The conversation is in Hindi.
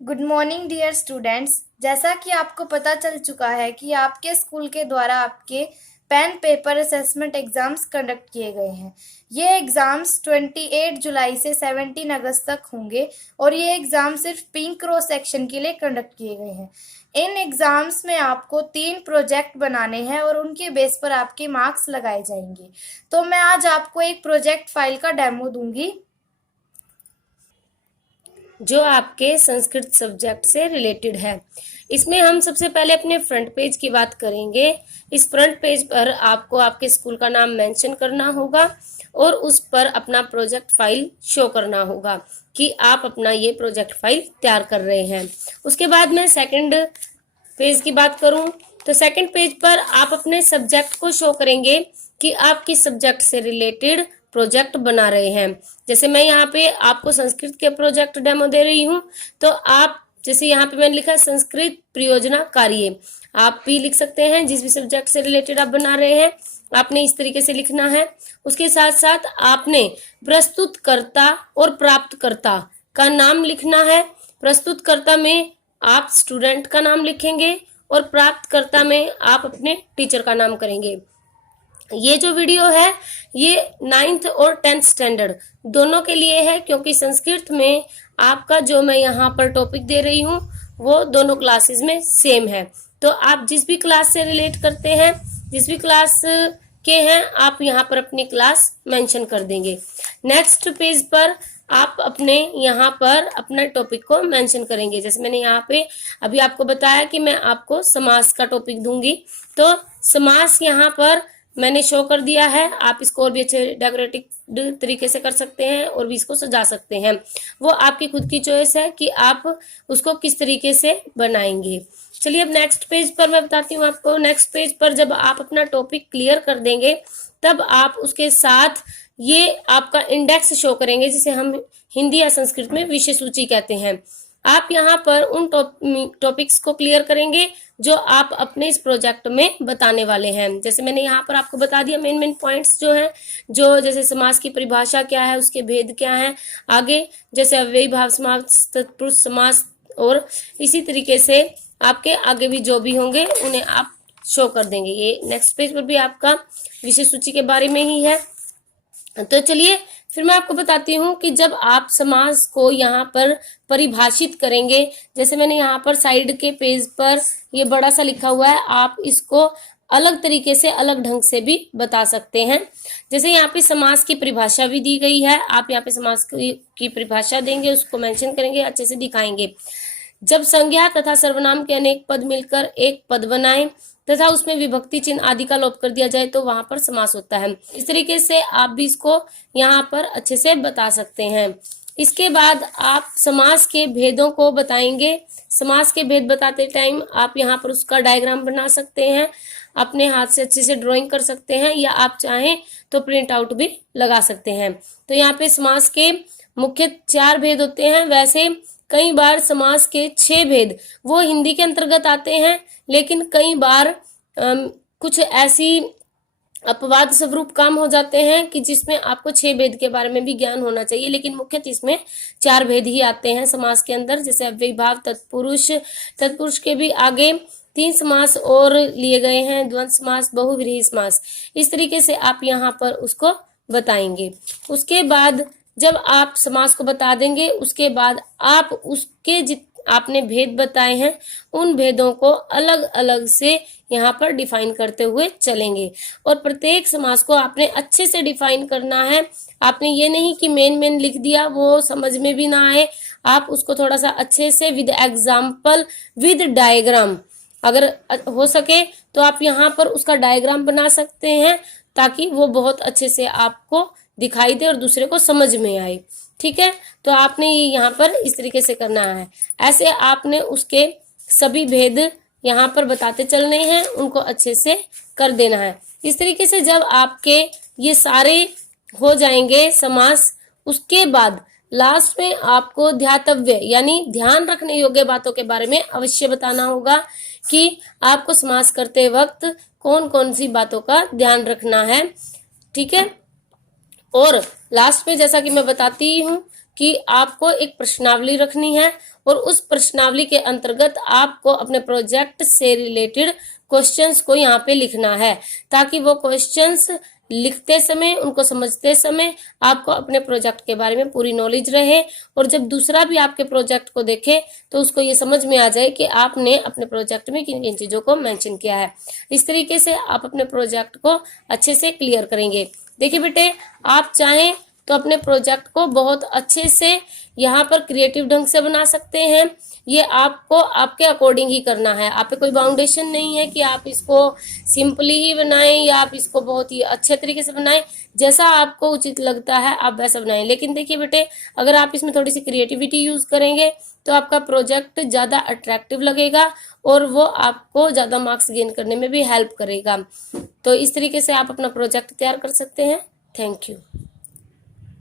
Good morning dear students. जैसा कि आपको पता चल चुका है कि आपके स्कूल के द्वारा आपके pen paper assessment exams conduct किए गए हैं। ये एग्ज़ाम्स 28 जुलाई से 17 अगस्त तक होंगे और ये एग्ज़ाम सिर्फ पिंक रो सेक्शन के लिए कंडक्ट किए गए हैं। इन एग्ज़ाम्स में आपको 3 प्रोजेक्ट बनाने हैं और उनके बेस पर आपके मार्क्स लगाए जाएंगे। तो मैं आज आपको एक प्रोजेक्ट फाइल का डेमो दूंगी जो आपके संस्कृत सब्जेक्ट से रिलेटेड है। इसमें हम सबसे पहले अपने फ्रंट पेज की बात करेंगे। इस फ्रंट पेज पर आपको आपके स्कूल का नाम मेंशन करना होगा और उस पर अपना प्रोजेक्ट फाइल शो करना होगा कि आप अपना ये प्रोजेक्ट फाइल तैयार कर रहे हैं। उसके बाद मैं सेकंड पेज की बात करूं तो सेकंड पेज पर आप अपने सब्जेक्ट को शो करेंगे कि आप किस सब्जेक्ट से रिलेटेड प्रोजेक्ट बना रहे हैं। जैसे मैं यहाँ पे आपको संस्कृत के प्रोजेक्ट डेमो दे रही हूँ, तो आप जैसे यहाँ पे मैंने लिखा संस्कृत परियोजना कार्य, आप भी लिख सकते हैं। जिस भी सब्जेक्ट से रिलेटेड आप बना रहे हैं आपने इस तरीके से लिखना है। उसके साथ साथ आपने प्रस्तुतकर्ता और प्राप्तकर्ता का नाम लिखना है। प्रस्तुतकर्ता में आप स्टूडेंट का नाम लिखेंगे और प्राप्तकर्ता में आप अपने टीचर का नाम करेंगे। ये जो वीडियो है ये 9th और 10th स्टैंडर्ड दोनों के लिए है, क्योंकि संस्कृत में आपका जो मैं यहाँ पर टॉपिक दे रही हूँ वो दोनों क्लासेस में सेम है। तो आप जिस भी क्लास से रिलेट करते हैं, जिस भी क्लास के हैं, आप यहाँ पर अपनी क्लास मेंशन कर देंगे। नेक्स्ट पेज पर आप अपने यहाँ पर अपना टॉपिक को मेंशन करेंगे। जैसे मैंने यहाँ पे अभी आपको बताया कि मैं आपको समास का टॉपिक दूंगी, तो समास यहाँ पर मैंने शो कर दिया है। आप इसको और भी अच्छे डेकोरेटिव तरीके से कर सकते हैं और भी इसको सजा सकते हैं। वो आपकी खुद की चॉइस है कि आप उसको किस तरीके से बनाएंगे। चलिए अब नेक्स्ट पेज पर मैं बताती हूँ आपको। नेक्स्ट पेज पर जब आप अपना टॉपिक क्लियर कर देंगे तब आप उसके साथ ये आपका इंडेक्स शो करेंगे, जिसे हम हिंदी या संस्कृत में विषय सूची कहते हैं। आप यहाँ पर उन टॉपिक्स को क्लियर करेंगे जो आप अपने इस प्रोजेक्ट में बताने वाले हैं। जैसे मैंने यहाँ पर आपको बता दिया मेन पॉइंट्स जो हैं, जो जैसे समास की परिभाषा क्या है, उसके भेद क्या है, आगे जैसे अव्ययी भाव समास, तत्पुरुष समास, और इसी तरीके से आपके आगे भी जो भी होंगे उन्हें आप शो कर देंगे। ये नेक्स्ट पेज पर भी आपका विषय सूची के बारे में ही है। तो चलिए फिर मैं आपको बताती हूँ कि जब आप समास को यहाँ पर परिभाषित करेंगे, जैसे मैंने यहाँ पर साइड के पेज पर ये बड़ा सा लिखा हुआ है, आप इसको अलग तरीके से अलग ढंग से भी बता सकते हैं। जैसे यहाँ पे समास की परिभाषा भी दी गई है, आप यहाँ पे समास की परिभाषा देंगे, उसको मेंशन करेंगे, अच्छे से दिखाएंगे। जब संज्ञा तथा सर्वनाम के अनेक पद मिलकर एक पद बनाएं तथा उसमें विभक्ति चिन्ह आदि का लोप कर दिया जाए तो वहां पर समास होता है। इस तरीके से आप भी इसको यहाँ पर अच्छे से बता सकते हैं। इसके बाद आप समास के भेदों को बताएंगे। समास के भेद बताते टाइम आप यहाँ पर उसका डायग्राम बना सकते हैं, अपने हाथ से अच्छे से ड्राइंग कर सकते हैं, या आप चाहें तो प्रिंट आउट भी लगा सकते हैं। तो यहाँ पे समास के मुख्य 4 भेद होते हैं। वैसे कई बार समास के 6 भेद वो हिंदी के अंतर्गत आते हैं, लेकिन कई बार कुछ ऐसी अपवाद स्वरूप काम हो जाते हैं कि जिसमें आपको 6 भेद के बारे में भी ज्ञान होना चाहिए, लेकिन मुख्यतः इसमें 4 भेद ही आते हैं समास के अंदर। जैसे अव्ययी भाव, तत्पुरुष, तत्पुरुष के भी आगे 3 समास और लिए गए हैं, द्वंद्व समास, बहुव्रीहि समास। इस तरीके से आप यहाँ पर उसको बताएंगे। उसके बाद जब आप समास को बता देंगे, उसके बाद आप उसके आपने भेद बताए हैं उन भेदों को अलग अलग से यहाँ पर डिफाइन करते हुए चलेंगे, और प्रत्येक समास को आपने अच्छे से डिफाइन करना है। आपने ये नहीं कि मेन लिख दिया, वो समझ में भी ना आए। आप उसको थोड़ा सा अच्छे से विद एग्जाम्पल, विद डायग्राम, अगर हो सके तो आप यहाँ पर उसका डायग्राम बना सकते हैं, ताकि वो बहुत अच्छे से आपको दिखाई दे और दूसरे को समझ में आए। ठीक है, तो आपने ये यहाँ पर इस तरीके से करना है। ऐसे आपने उसके सभी भेद यहाँ पर बताते चलने हैं, उनको अच्छे से कर देना है। इस तरीके से जब आपके ये सारे हो जाएंगे समास, उसके बाद लास्ट में आपको ध्यातव्य यानी ध्यान रखने योग्य बातों के बारे में अवश्य बताना होगा कि आपको समास करते वक्त कौन कौन सी बातों का ध्यान रखना है। ठीक है, और लास्ट में जैसा कि मैं बताती हूँ कि आपको एक प्रश्नावली रखनी है और उस प्रश्नावली के अंतर्गत आपको अपने प्रोजेक्ट से रिलेटेड क्वेश्चंस को यहाँ पे लिखना है, ताकि वो क्वेश्चंस लिखते समय, उनको समझते समय आपको अपने प्रोजेक्ट के बारे में पूरी नॉलेज रहे, और जब दूसरा भी आपके प्रोजेक्ट को देखे तो उसको ये समझ में आ जाए कि आपने अपने प्रोजेक्ट में किन किन चीज़ों को मेंशन किया है। इस तरीके से आप अपने प्रोजेक्ट को अच्छे से क्लियर करेंगे। देखिए बेटे, आप चाहें तो अपने प्रोजेक्ट को बहुत अच्छे से यहाँ पर क्रिएटिव ढंग से बना सकते हैं। ये आपको आपके अकॉर्डिंग ही करना है। आप पे कोई बाउंडेशन नहीं है कि आप इसको सिंपली ही बनाएं या आप इसको बहुत ही अच्छे तरीके से बनाएं। जैसा आपको उचित लगता है आप वैसा बनाएं। लेकिन देखिए बेटे, अगर आप इसमें थोड़ी सी क्रिएटिविटी यूज करेंगे तो आपका प्रोजेक्ट ज़्यादा अट्रैक्टिव लगेगा और वो आपको ज़्यादा मार्क्स गेन करने में भी हेल्प करेगा। तो इस तरीके से आप अपना प्रोजेक्ट तैयार कर सकते हैं। Thank you.